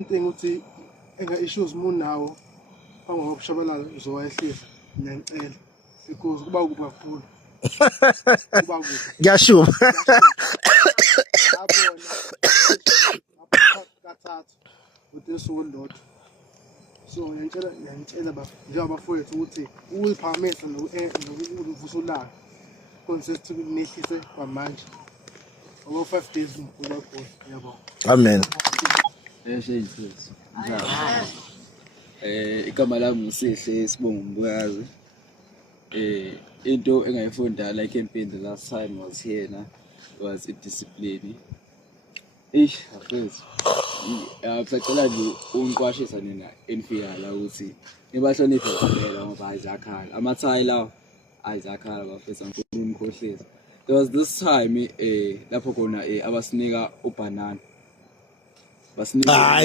Into ukuthi issues munawo bangokushabalala uzowayehlisa ngiyacela because kuba kuba kakhulu kuba kubi Ngiyashuba. ngiyabona kathathu usuku olulodwa so ngiyacela njengabafowethu ukuthi uyiphakamisa nokuvusulaka consistent nehlise kwamanje over 5 days ngikukhulu kakhulu yabo. Amen. Igama lami uSihle Sibonga Mbuyazi. Into engayifunda like in the last time was here was discipline. Afethu. Ngicela nje ungiqwashisa nina enfika la ukuthi nibahloniphe kuphela ngoba ayizakhala. Amathayi lawo ayizakhala bafethu ngifuna umkhohlisa. There was this time lapho khona abasinika ubanana. Basinika